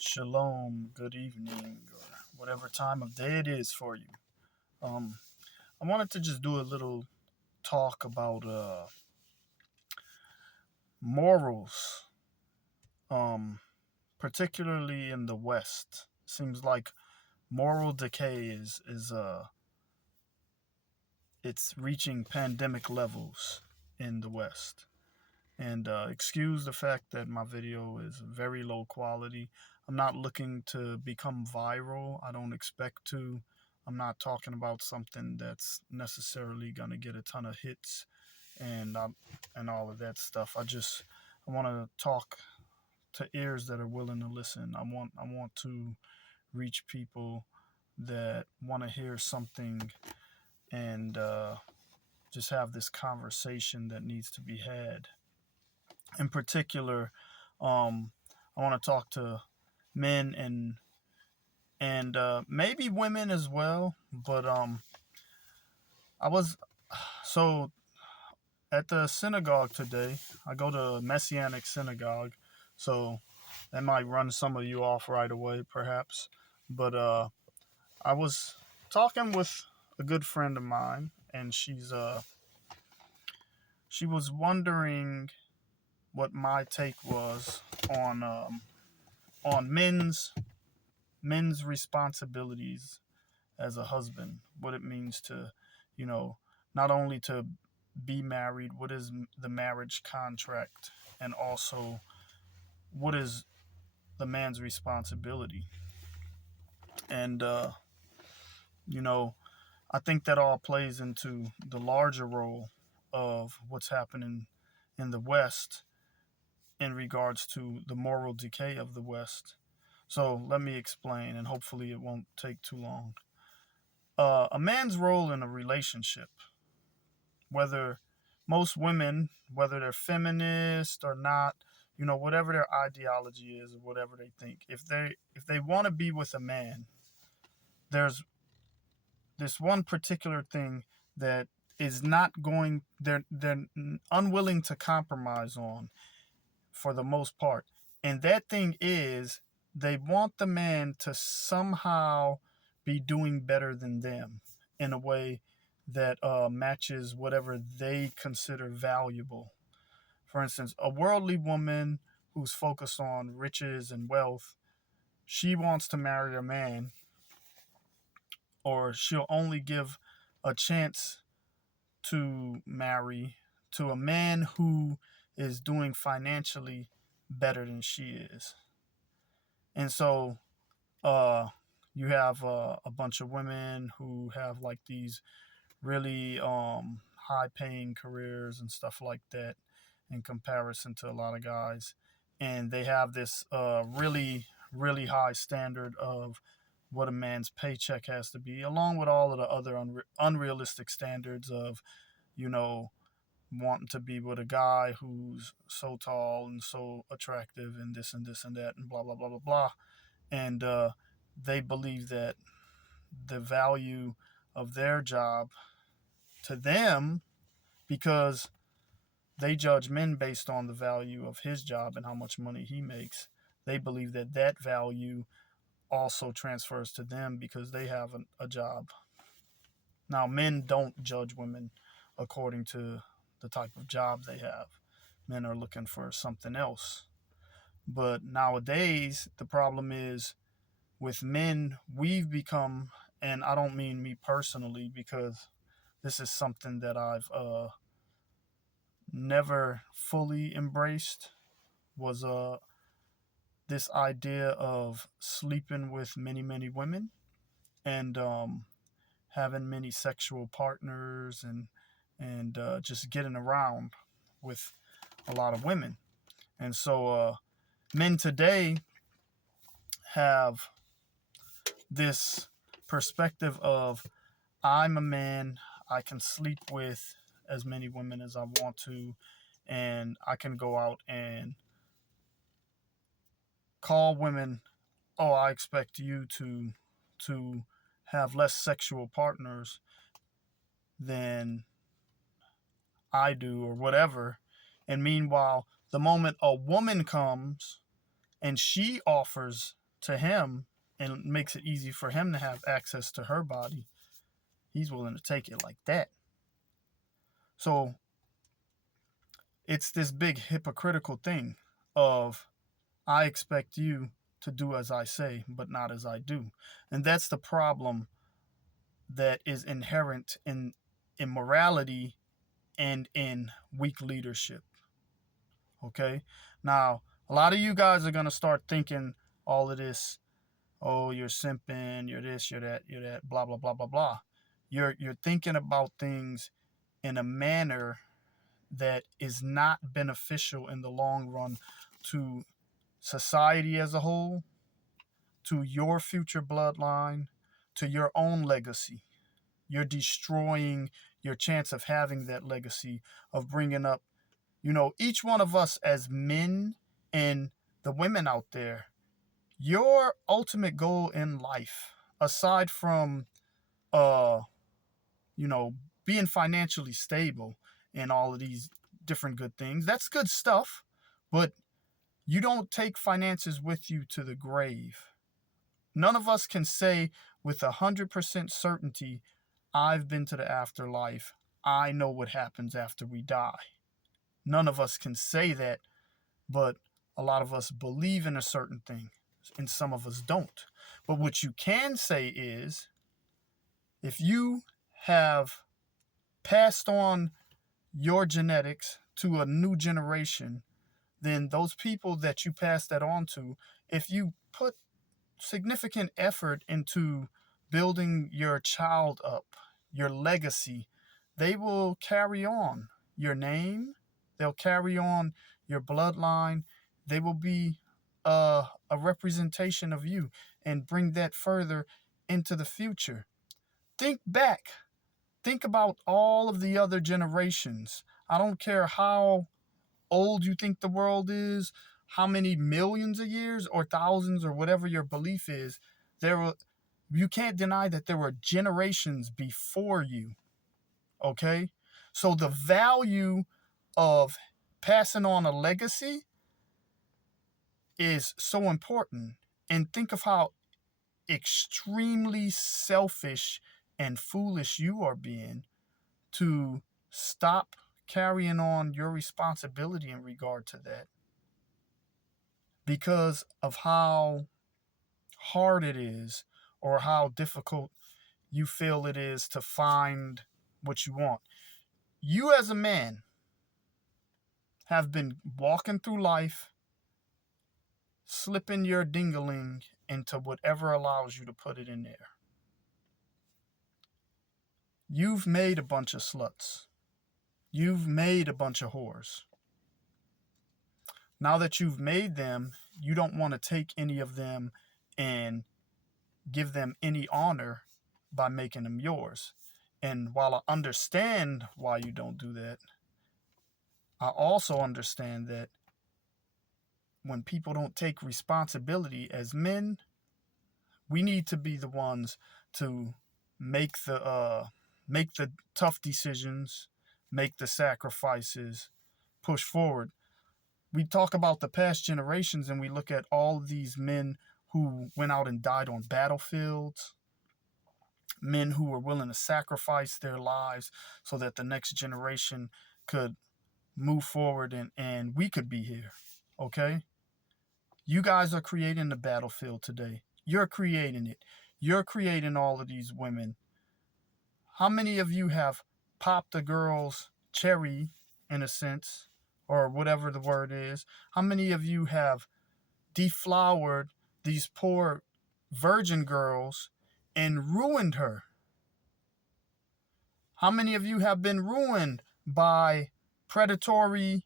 Shalom, good evening, or whatever time of day it is for you. Um, I wanted to just do a little talk about morals, um, particularly in the West. Seems like moral decay is it's reaching pandemic levels in the West. And excuse the fact that my video is very low quality. I'm not looking to become viral. I don't expect to. I'm not talking about something that's necessarily going to get a ton of hits and all of that stuff. I want to talk to ears that are willing to listen. I want to reach people that want to hear something and just have this conversation that needs to be had. In particular, um, I want to talk to men and maybe women as well. But I was so at the synagogue today. I go to a Messianic synagogue, so that might run some of you off right away, perhaps. But I was talking with a good friend of mine, and she was wondering what my take was on men's responsibilities as a husband, what it means to, you know, not only to be married, what is the marriage contract, and also what is the man's responsibility. And, you know, I think that all plays into the larger role of what's happening in the West in regards to the moral decay of the West. So let me explain, and hopefully it won't take too long. A man's role in a relationship, whether most women, whether they're feminist or not, whatever their ideology is or whatever they think, if they want to be with a man, there's this one particular thing that is not going they're unwilling to compromise on for the most part. And that thing is they want the man to somehow be doing better than them in a way that matches whatever they consider valuable. For instance, a worldly woman who's focused on riches and wealth, she wants to marry a man, or she'll only give a chance to marry to a man who is doing financially better than she is. And so uh you have a bunch of women who have like these really high paying careers and stuff like that in comparison to a lot of guys, and they have this really high standard of what a man's paycheck has to be, along with all of the other unrealistic standards of, you know, wanting to be with a guy who's so tall and so attractive and this and this and that and blah blah blah blah blah. And they believe that the value of their job to them, because they judge men based on the value of his job and how much money he makes, they believe that that value also transfers to them because they have a job. Now, men don't judge women according to the type of job they have. Men are looking for something else. But nowadays, the problem is with men, we've become, and I don't mean me personally, because this is something that I've never fully embraced, was this idea of sleeping with many women and having many sexual partners and just getting around with a lot of women. And so men today have this perspective of, I'm a man, I can sleep with as many women as I want to, and I can go out and call women, oh, I expect you to have less sexual partners than I do or whatever. And meanwhile, the moment a woman comes and she offers to him and makes it easy for him to have access to her body, he's willing to take it like that. So it's this big hypocritical thing of, I expect you to do as I say, but not as I do. And that's the problem that is inherent in immorality and in weak leadership. Okay? Now, a lot of you guys are going to start thinking all of this, oh, you're simping, you're this, you're that, blah, blah, blah, blah, blah. You're thinking about things in a manner that is not beneficial in the long run to society as a whole, to your future bloodline, to your own legacy. You're destroying your chance of having that legacy, of bringing up, each one of us as men and the women out there, your ultimate goal in life, aside from, uh, you know, being financially stable and all of these different good things, that's good stuff, but you don't take finances with you to the grave. None of us can say with 100% certainty, I've been to the afterlife. I know what happens after we die. None of us can say that, but a lot of us believe in a certain thing, and some of us don't. But what you can say is, if you have passed on your genetics to a new generation, then those people that you pass that on to, if you put significant effort into building your child up, your legacy, they will carry on your name, they'll carry on your bloodline, they will be a representation of you and bring that further into the future. Think back, think about all of the other generations. I don't care how old you think the world is, how many millions of years or thousands or whatever your belief is, you can't deny that there were generations before you. Okay? So the value of passing on a legacy is so important. And think of how extremely selfish and foolish you are being to stop carrying on your responsibility in regard to that, because of how hard it is or how difficult you feel it is to find what you want. You, as a man, have been walking through life, slipping your dingaling into whatever allows you to put it in there. You've made a bunch of sluts. You've made a bunch of whores. Now that you've made them, you don't want to take any of them and give them any honor by making them yours. And while I understand why you don't do that, I also understand that when people don't take responsibility as men, we need to be the ones to make the tough decisions, make the sacrifices, push forward. We talk about the past generations and we look at all these men who went out and died on battlefields, men who were willing to sacrifice their lives so that the next generation could move forward and we could be here. Okay? You guys are creating the battlefield today. You're creating it. You're creating all of these women. How many of you have popped a girl's cherry, in a sense, or whatever the word is? How many of you have deflowered these poor virgin girls and ruined her? How many of you have been ruined by predatory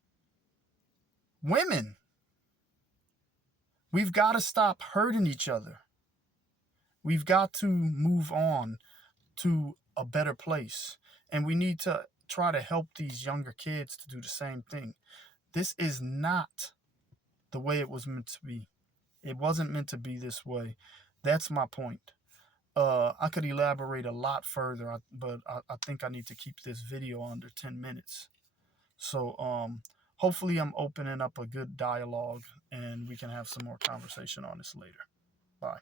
women? We've got to stop hurting each other. We've got to move on to a better place. And we need to try to help these younger kids to do the same thing. This is not the way it was meant to be. It wasn't meant to be this way. That's my point. I could elaborate a lot further, but I think I need to keep this video under 10 minutes. So hopefully I'm opening up a good dialogue and we can have some more conversation on this later. Bye.